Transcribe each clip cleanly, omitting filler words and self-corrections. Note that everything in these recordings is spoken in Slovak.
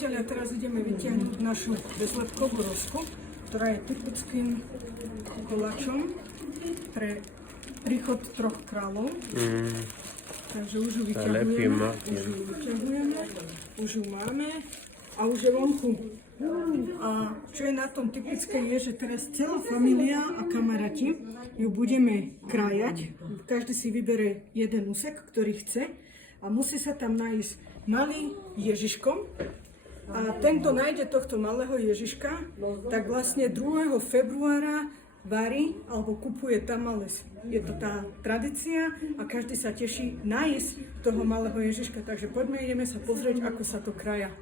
priatelia, teraz ideme vytiahnuť našu bezlepkovú rozku, ktorá je typickým koláčom pre príchod troch kráľov. Takže už ju vyťahujeme, už ju máme a už je vonku. A čo je na tom typické je, že teraz celá familia a kamaráti ju budeme krájať. Každý si vybere jeden úsek, ktorý chce a musí sa tam nájsť malý Ježiško. A tento nájde tohto malého Ježiška, tak vlastne 2. februára varí alebo kupuje tamales. Je to tá tradícia a každý sa teší nájsť toho malého Ježiška. Takže poďme, ideme sa pozrieť, ako sa to kraja.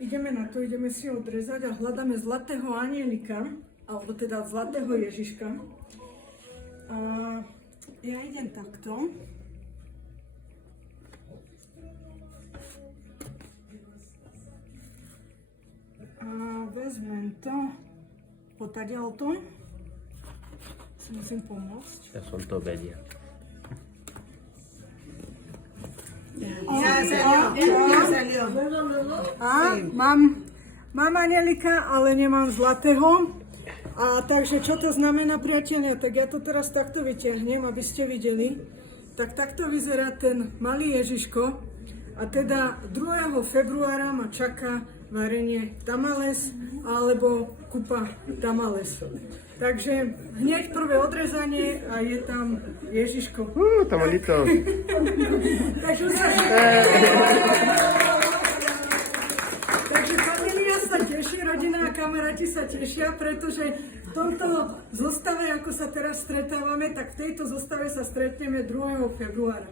Ideme na to, ideme si ho odrezať a hľadáme zlatého anielika, alebo teda zlatého Ježiška. A ja idem takto. A vezmem to potadiaľ to. Si musím pomôcť. Ja som to vedel. Mám anielika, ale nemám zlatého. A takže čo to znamená, priatelia? Tak ja to teraz takto vyťahnem, aby ste videli. Tak takto vyzerá ten malý Ježiško. A teda 2. februára ma čaká varenie tamales alebo kupa tamales. Takže hneď prvé odrezanie a je tam Ježiško. Tamalito. Takže familia sa teší, rodina a kamaráti sa tešia, pretože v tomto zostave, ako sa teraz stretávame, tak v tejto zostave sa stretneme 2. februára.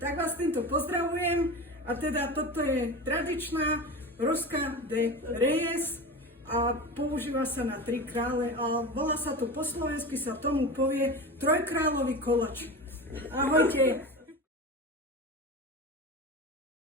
Tak vás týmto pozdravujem a teda toto je tradičná Rosca de Reyes a používa sa na 3 krále a volá sa to po slovensky, sa tomu povie trojkráľový koláč. Ahojte!